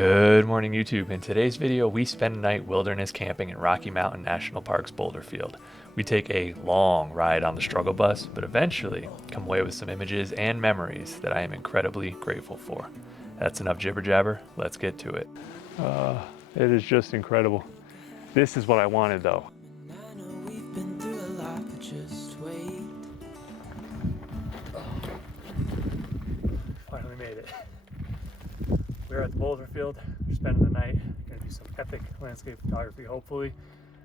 Good morning, YouTube. In today's video, we spend a night wilderness camping in Rocky Mountain National Park's boulder field. We take a long ride on the struggle bus, but eventually come away with some images and memories that I am incredibly grateful for. That's enough jibber jabber. Let's get to it. It is just incredible. This is what I wanted, though. Finally made it. We're at the boulder field. We're spending the night. Gonna do some epic landscape photography, hopefully.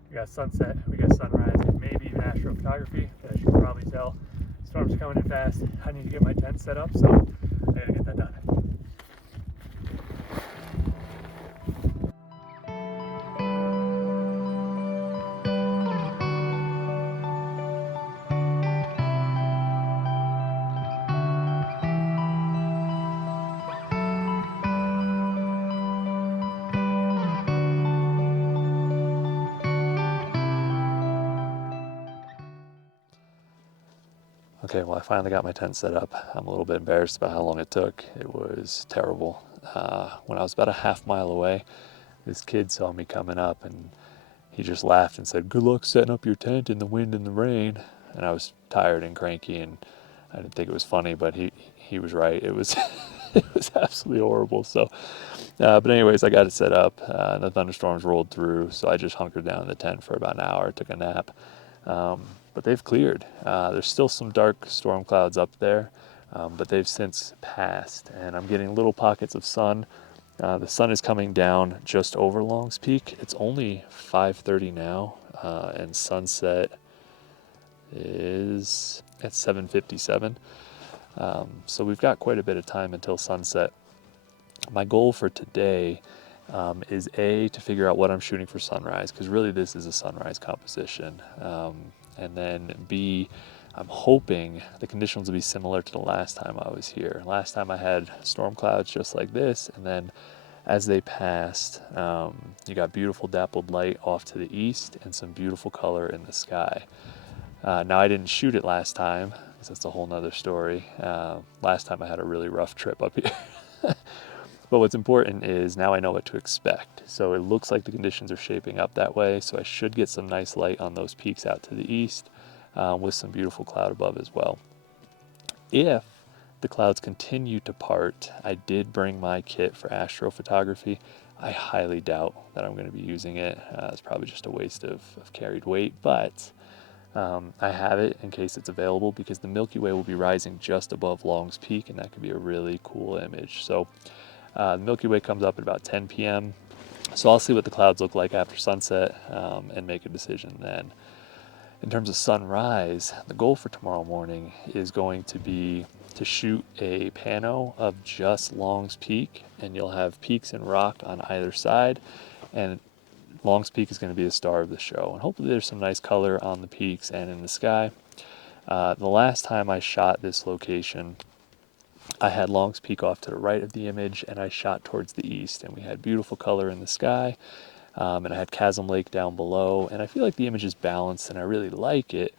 We got sunset, we got sunrise, and maybe even astrophotography, but as you can probably tell, storm's coming in fast. I need to get my tent set up, so I gotta get that done. Okay, well, I finally got my tent set up. I'm a little bit embarrassed about how long it took. It was terrible. When I was about a half-mile away, this kid saw me coming up and he just laughed and said, "Good luck setting up your tent in the wind and the rain." And I was tired and cranky and I didn't think it was funny, but he was right. It was it was absolutely horrible. So, but anyways, I got it set up. The thunderstorms rolled through, so I just hunkered down in the tent for about an hour, took a nap. But they've cleared. There's still some dark storm clouds up there, but they've since passed, and I'm getting little pockets of sun. The sun is coming down just over Long's Peak. It's only 5:30 now, and sunset is at 7:57. So we've got quite a bit of time until sunset. My goal for today is A, to figure out what I'm shooting for sunrise, because really this is a sunrise composition. And then B, I'm hoping the conditions will be similar to the last time I was here. Last time I had storm clouds just like this, and then as they passed, you got beautiful dappled light off to the east and some beautiful color in the sky. Now I didn't shoot it last time, because that's a whole nother story. Last time I had a really rough trip up here. But what's important is now I know what to expect. So it looks like the conditions are shaping up that way. So I should get some nice light on those peaks out to the east, with some beautiful cloud above as well. If the clouds continue to part, I did bring my kit for astrophotography. I highly doubt that I'm going to be using it. It's probably just a waste of carried weight, but I have it in case it's available, because the Milky Way will be rising just above Long's Peak, and that could be a really cool image. So the Milky Way comes up at about 10 p.m. So I'll see what the clouds look like after sunset, and make a decision then. In terms of sunrise, the goal for tomorrow morning is going to be to shoot a pano of just Long's Peak, and you'll have peaks and rock on either side, and Long's Peak is going to be the star of the show. And hopefully there's some nice color on the peaks and in the sky. The last time I shot this location, I had Long's Peak off to the right of the image, and I shot towards the east, and we had beautiful color in the sky, and I had Chasm Lake down below, and I feel like the image is balanced, and I really like it,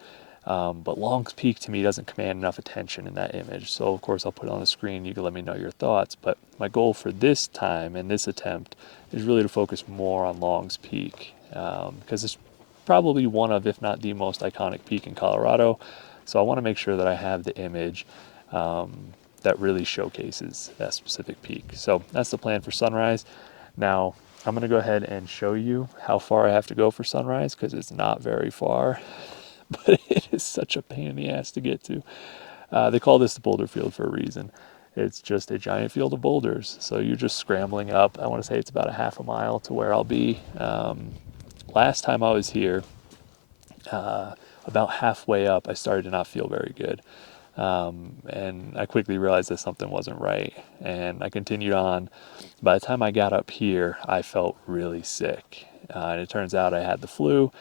but Long's Peak to me doesn't command enough attention in that image. So of course I'll put it on the screen, you can let me know your thoughts, but my goal for this time and this attempt is really to focus more on Long's Peak, because it's probably one of, if not the most iconic peak in Colorado, so I want to make sure that I have the image that really showcases that specific peak. So that's the plan for sunrise. Now I'm going to go ahead and show you how far I have to go for sunrise, because it's not very far, but it is such a pain in the ass to get to. They call this the boulder field for a reason. It's just a giant field of boulders. So you're just scrambling up. I want to say it's about a half a mile to where I'll be. Last time I was here, about halfway up, I started to not feel very good. And I quickly realized that something wasn't right, and I continued on. By the time I got up here, I felt really sick, and it turns out I had the flu,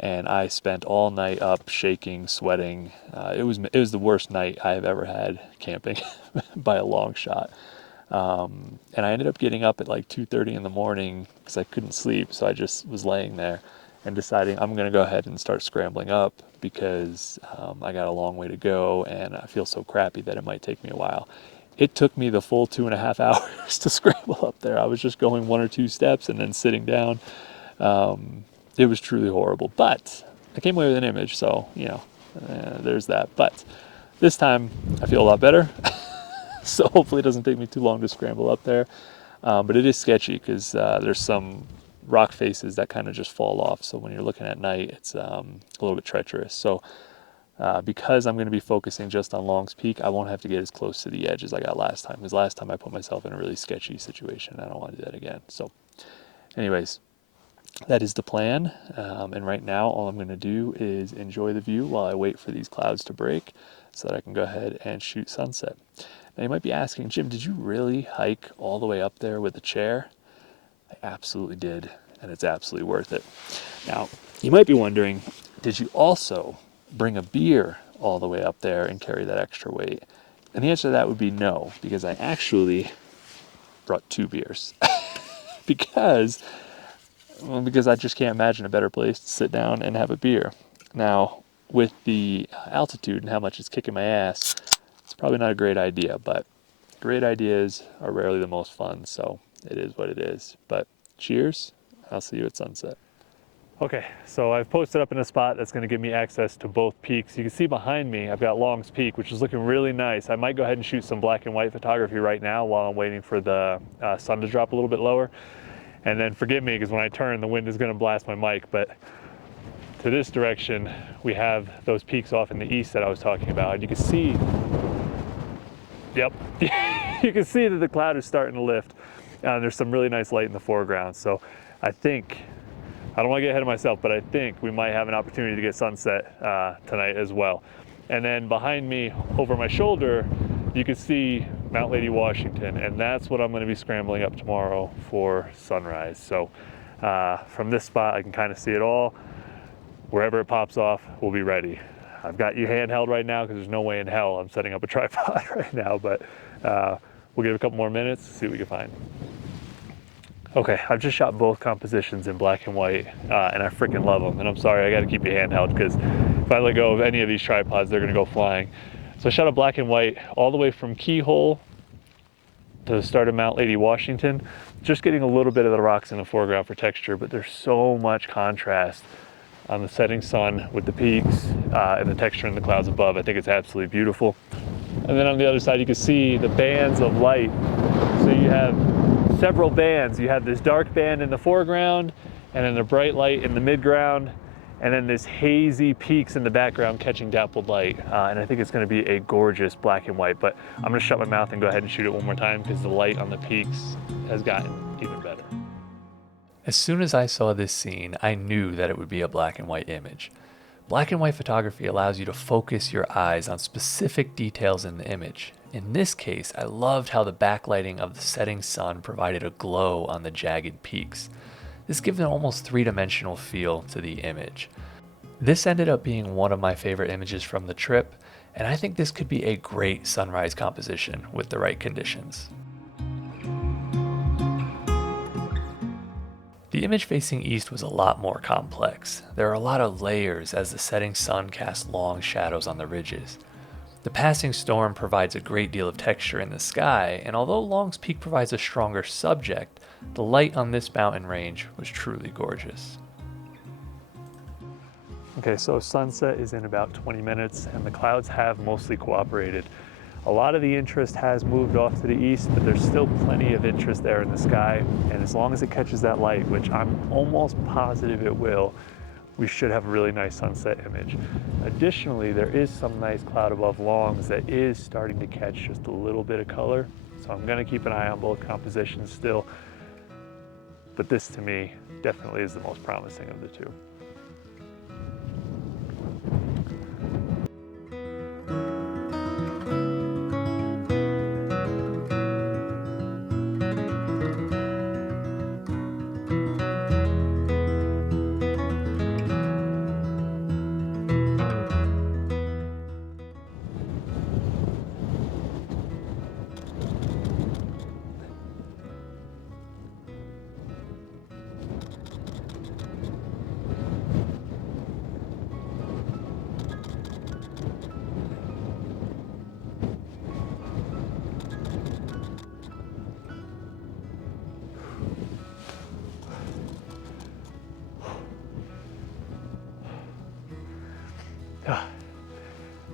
and I spent all night up shaking, sweating. It was the worst night I have ever had camping by a long shot. And I ended up getting up at like 2:30 in the morning because I couldn't sleep, so I just was laying there and deciding I'm going to go ahead and start scrambling up, because I got a long way to go and I feel so crappy that it might take me a while. it took me the full 2.5 hours to scramble up there. I was just going 1 or 2 steps and then sitting down. It was truly horrible, but I came away with an image, so, you know, there's that. But this time I feel a lot better. So hopefully it doesn't take me too long to scramble up there. But it is sketchy because there's some rock faces that kind of just fall off. So when you're looking at night, it's a little bit treacherous. So because I'm going to be focusing just on Long's Peak, I won't have to get as close to the edge as I got last time. Because last time I put myself in a really sketchy situation. I don't want to do that again. So anyways, that is the plan. And right now, all I'm going to do is enjoy the view while I wait for these clouds to break so that I can go ahead and shoot sunset. Now you might be asking, Jim, did you really hike all the way up there with a chair? I absolutely did, and it's absolutely worth it. Now, you might be wondering, did you also bring a beer all the way up there and carry that extra weight? And the answer to that would be no, because I actually brought 2 beers. because I just can't imagine a better place to sit down and have a beer. Now, with the altitude and how much it's kicking my ass, it's probably not a great idea, but great ideas are rarely the most fun, so it is what it is. But cheers, I'll see you at sunset. Okay, so I've posted up in a spot that's going to give me access to both peaks. You can see behind me, I've got Long's Peak, which is looking really nice. I might go ahead and shoot some black and white photography right now while I'm waiting for the sun to drop a little bit lower. And then forgive me, because when I turn, the wind is going to blast my mic, but to this direction, we have those peaks off in the east that I was talking about. And you can see, yep, you can see that the cloud is starting to lift. There's some really nice light in the foreground. So I think, I don't want to get ahead of myself, but I think we might have an opportunity to get sunset tonight as well. And then behind me, over my shoulder, you can see Mount Lady Washington, and that's what I'm going to be scrambling up tomorrow for sunrise. So from this spot, I can kind of see it all. Wherever it pops off, we'll be ready. I've got you handheld right now because there's no way in hell I'm setting up a tripod right now, but we'll give it a couple more minutes, see what we can find. Okay, I've just shot both compositions in black and white, and I freaking love them. And I'm sorry, I got to keep you handheld because if I let go of any of these tripods, they're going to go flying. So I shot a black and white all the way from Keyhole to the start of Mount Lady Washington, just getting a little bit of the rocks in the foreground for texture, but there's so much contrast on the setting sun with the peaks and the texture in the clouds above. I think it's absolutely beautiful. And then on the other side, you can see the bands of light. So you have several bands. You have this dark band in the foreground, and then the bright light in the midground, and then this hazy peaks in the background catching dappled light. And I think it's going to be a gorgeous black and white, but I'm going to shut my mouth and go ahead and shoot it one more time because the light on the peaks has gotten even better. As soon as I saw this scene, I knew that it would be a black and white image. Black and white photography allows you to focus your eyes on specific details in the image. In this case, I loved how the backlighting of the setting sun provided a glow on the jagged peaks. This gives an almost three-dimensional feel to the image. This ended up being one of my favorite images from the trip, and I think this could be a great sunrise composition with the right conditions. The image facing east was a lot more complex. There are a lot of layers as the setting sun casts long shadows on the ridges. The passing storm provides a great deal of texture in the sky, and although Long's Peak provides a stronger subject, the light on this mountain range was truly gorgeous. Okay, so sunset is in about 20 minutes, and the clouds have mostly cooperated. A lot of the interest has moved off to the east, but there's still plenty of interest there in the sky, and as long as it catches that light, which I'm almost positive it will, we should have a really nice sunset image. Additionally, there is some nice cloud above Longs that is starting to catch just a little bit of color, so I'm going to keep an eye on both compositions still, but this to me definitely is the most promising of the two.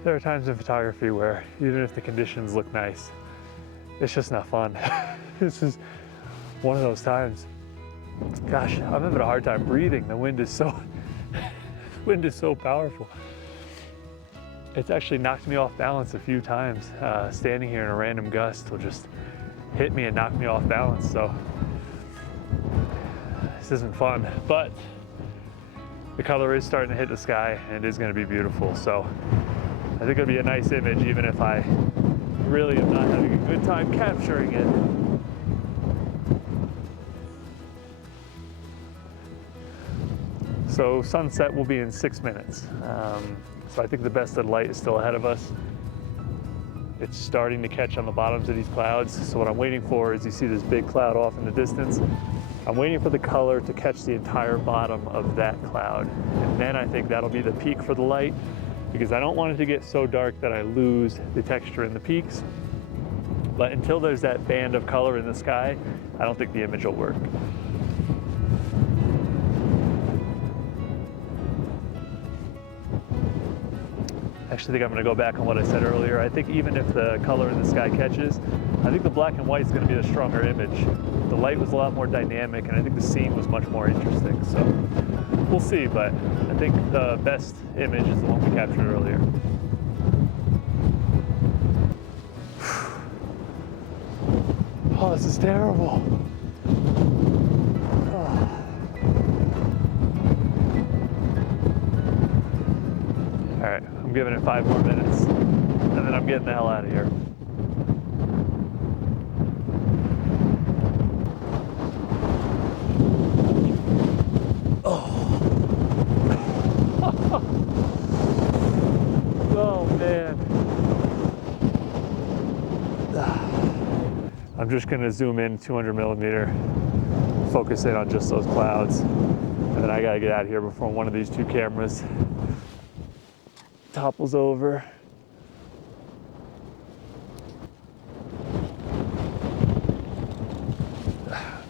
There are times in photography where even if the conditions look nice, it's just not fun. This is one of those times. Gosh, I'm having a hard time breathing. The wind is so, wind is so powerful. It's actually knocked me off balance a few times. Standing here in a random gust will just hit me and knock me off balance. So this isn't fun, but the color is starting to hit the sky and it is going to be beautiful. So I think it'll be a nice image, even if I really am not having a good time capturing it. So sunset will be in 6 minutes. So I think the best of light is still ahead of us. It's starting to catch on the bottoms of these clouds. So what I'm waiting for is, you see this big cloud off in the distance. I'm waiting for the color to catch the entire bottom of that cloud. And then I think that'll be the peak for the light, because I don't want it to get so dark that I lose the texture in the peaks. But until there's that band of color in the sky, I don't think the image will work. I actually think I'm going to go back on what I said earlier. I think even if the color in the sky catches, I think the black and white is going to be the stronger image. The light was a lot more dynamic, and I think the scene was much more interesting. So we'll see, but I think the best image is the one we captured earlier. Oh, this is terrible. All right, I'm giving it 5 more minutes, and then I'm getting the hell out of here. Oh. Oh, man. I'm just gonna zoom in 200 millimeter, focus in on just those clouds, and then I gotta get out of here before one of these 2 cameras topples over.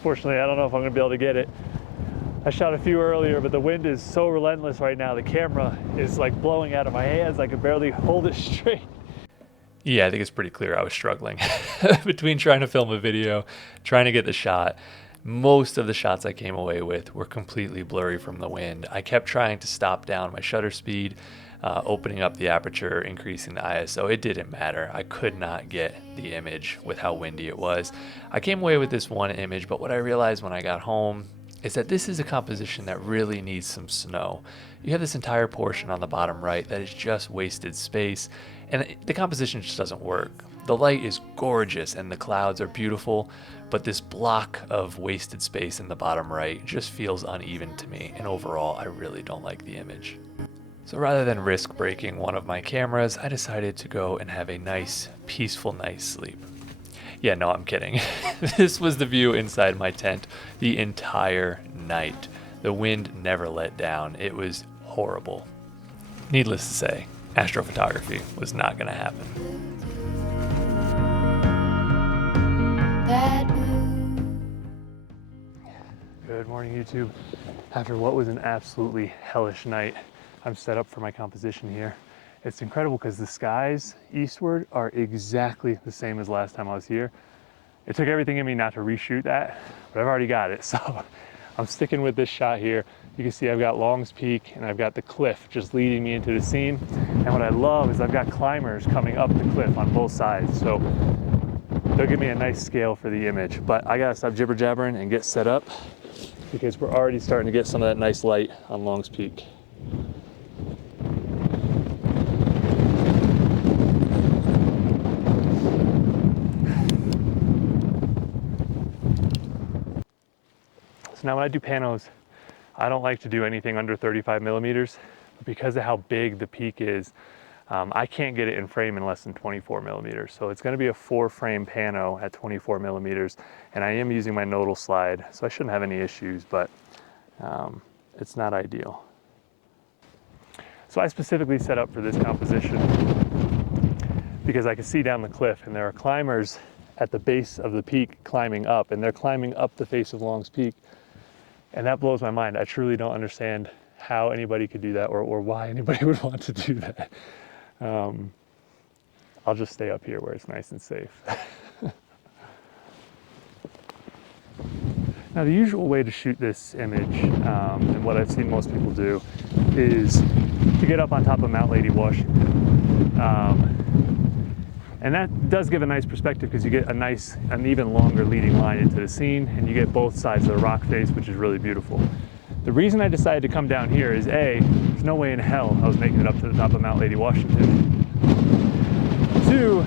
Fortunately, I don't know if I'm gonna be able to get it. I shot a few earlier, but the wind is so relentless right now. The camera is like blowing out of my hands. I can barely hold it straight. Yeah, I think it's pretty clear I was struggling between trying to film a video, trying to get the shot. Most of the shots I came away with were completely blurry from the wind. I kept trying to stop down my shutter speed, opening up the aperture, increasing the ISO. It didn't matter. I could not get the image with how windy it was. I came away with this one image, but what I realized when I got home is that this is a composition that really needs some snow. You have this entire portion on the bottom right that is just wasted space, and the composition just doesn't work. The light is gorgeous and the clouds are beautiful, but this block of wasted space in the bottom right just feels uneven to me, and overall I really don't like the image. So rather than risk breaking one of my cameras, I decided to go and have a nice, peaceful night's sleep. Yeah, no, I'm kidding. This was the view inside my tent the entire night. The wind never let down. It was horrible. Needless to say, astrophotography was not going to happen. Good morning, YouTube. After what was an absolutely hellish night, I'm set up for my composition here. It's incredible because the skies eastward are exactly the same as last time I was here. It took everything in me not to reshoot that, but I've already got it. So I'm sticking with this shot here. You can see I've got Long's Peak and I've got the cliff just leading me into the scene. And what I love is I've got climbers coming up the cliff on both sides. So they'll give me a nice scale for the image. But I gotta stop jibber jabbering and get set up, because we're already starting to get some of that nice light on Long's Peak. So now when I do panos, I don't like to do anything under 35 millimeters, but because of how big the peak is, I can't get it in frame in less than 24 millimeters. So it's gonna be a 4-frame pano at 24 millimeters, and I am using my nodal slide, so I shouldn't have any issues, but it's not ideal. So I specifically set up for this composition because I can see down the cliff, and there are climbers at the base of the peak climbing up, and they're climbing up the face of Long's Peak. And that blows my mind. I truly don't understand how anybody could do that, or why anybody would want to do that. I'll just stay up here where it's nice and safe. Now, the usual way to shoot this image, and what I've seen most people do, is to get up on top of Mount Lady Washington. And that does give a nice perspective because you get an even longer leading line into the scene, and you get both sides of the rock face, which is really beautiful. The reason I decided to come down here is A, there's no way in hell I was making it up to the top of Mount Lady Washington. Two,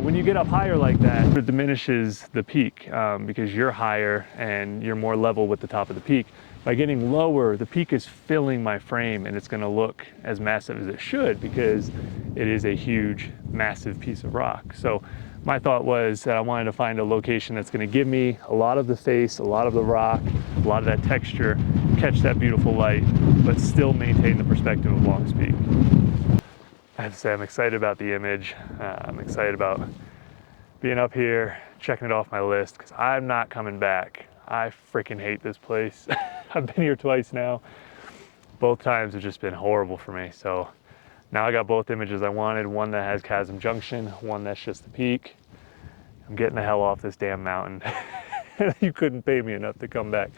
when you get up higher like that, it diminishes the peak because you're higher and you're more level with the top of the peak. By getting lower, the peak is filling my frame, and it's going to look as massive as it should because it is a huge, massive piece of rock. So my thought was that I wanted to find a location that's going to give me a lot of the face, a lot of the rock, a lot of that texture, catch that beautiful light, but still maintain the perspective of Long's Peak. I have to say I'm excited about the image. I'm excited about being up here, checking it off my list, because I'm not coming back. I freaking hate this place. I've been here twice now. Both times have just been horrible for me. So now I got both images I wanted, one that has Chasm Junction, one that's just the peak. I'm getting the hell off this damn mountain. You couldn't pay me enough to come back.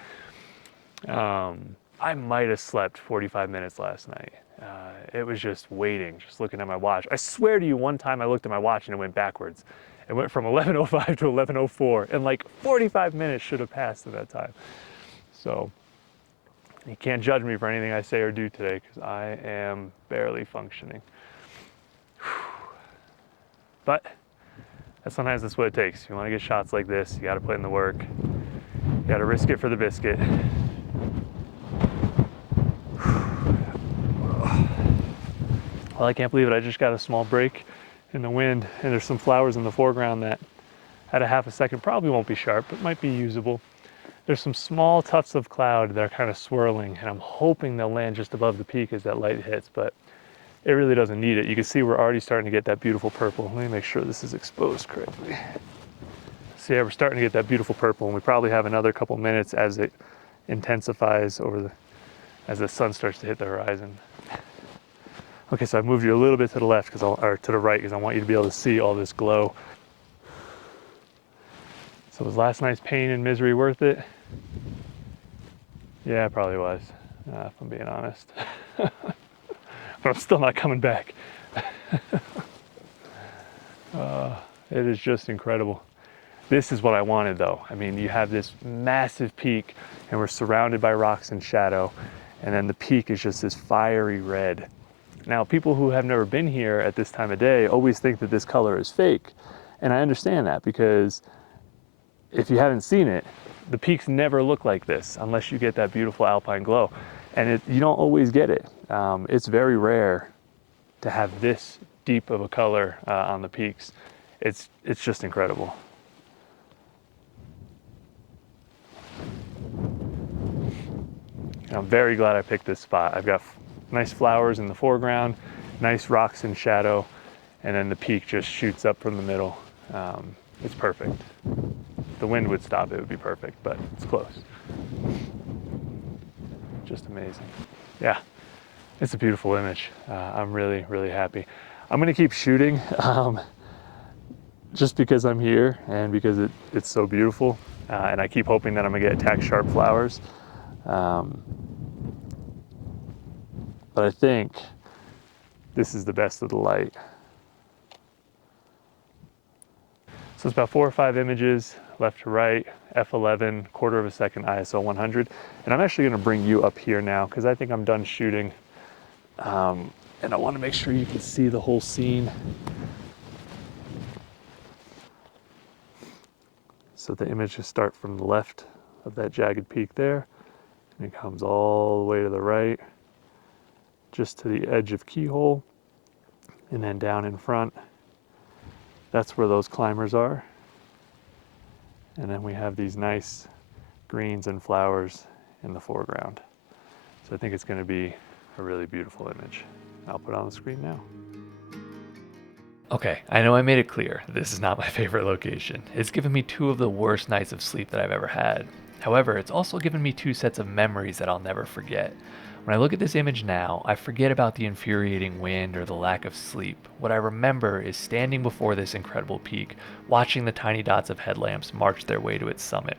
I might have slept 45 minutes last night. It was just waiting, just looking at my watch. I swear to you, one time I looked at my watch and it went backwards. It went from 11:05 to 11:04, and like 45 minutes should have passed at that time. So you can't judge me for anything I say or do today because I am barely functioning. But sometimes that's what it takes. You want to get shots like this, you got to put in the work. You got to risk it for the biscuit. Well, I can't believe it. I just got a small break in the wind, and there's some flowers in the foreground that at a half a second probably won't be sharp, but might be usable. There's some small tufts of cloud that are kind of swirling, and I'm hoping they'll land just above the peak as that light hits, but it really doesn't need it. You can see we're already starting to get that beautiful purple. Let me make sure this is exposed correctly. So yeah, we're starting to get that beautiful purple, and we probably have another couple minutes as it intensifies as the sun starts to hit the horizon. Okay, so I've moved you a little bit to the left, or to the right, because I want you to be able to see all this glow. So was last night's pain and misery worth it? Yeah, it probably was, if I'm being honest. But I'm still not coming back. It is just incredible. This is what I wanted though. I mean, you have this massive peak and we're surrounded by rocks and shadow, and then the peak is just this fiery red. Now, people who have never been here at this time of day always think that this color is fake. And I understand that because if you haven't seen it, the peaks never look like this unless you get that beautiful alpine glow. And you don't always get it. It's very rare to have this deep of a color on the peaks. It's just incredible. And I'm very glad I picked this spot. I've got nice flowers in the foreground, nice rocks in shadow, and then the peak just shoots up from the middle. It's perfect. If the wind would stop, it would be perfect, but it's close. Just amazing. Yeah, it's a beautiful image. I'm really, really happy. I'm gonna keep shooting just because I'm here and because it's so beautiful. And I keep hoping that I'm gonna get attack sharp flowers. But I think this is the best of the light. So it's about 4 or 5 images, left to right, f11, quarter of a second ISO 100. And I'm actually gonna bring you up here now because I think I'm done shooting. And I wanna make sure you can see the whole scene. So the images start from the left of that jagged peak there, and it comes all the way to the right, just to the edge of Keyhole, and then down in front, that's where those climbers are. And then we have these nice greens and flowers in the foreground. So I think it's gonna be a really beautiful image. I'll put it on the screen now. Okay, I know I made it clear, this is not my favorite location. It's given me 2 of the worst nights of sleep that I've ever had. However, it's also given me two sets of memories that I'll never forget. When I look at this image now, I forget about the infuriating wind or the lack of sleep. What I remember is standing before this incredible peak, watching the tiny dots of headlamps march their way to its summit.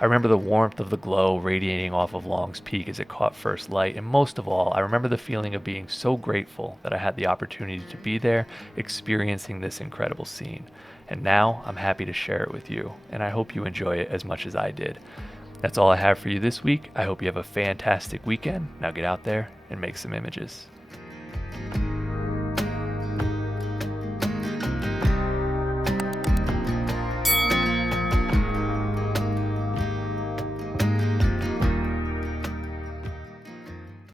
I remember the warmth of the glow radiating off of Long's Peak as it caught first light, and most of all, I remember the feeling of being so grateful that I had the opportunity to be there, experiencing this incredible scene. And now I'm happy to share it with you, and I hope you enjoy it as much as I did. That's all I have for you this week. I hope you have a fantastic weekend. Now get out there and make some images.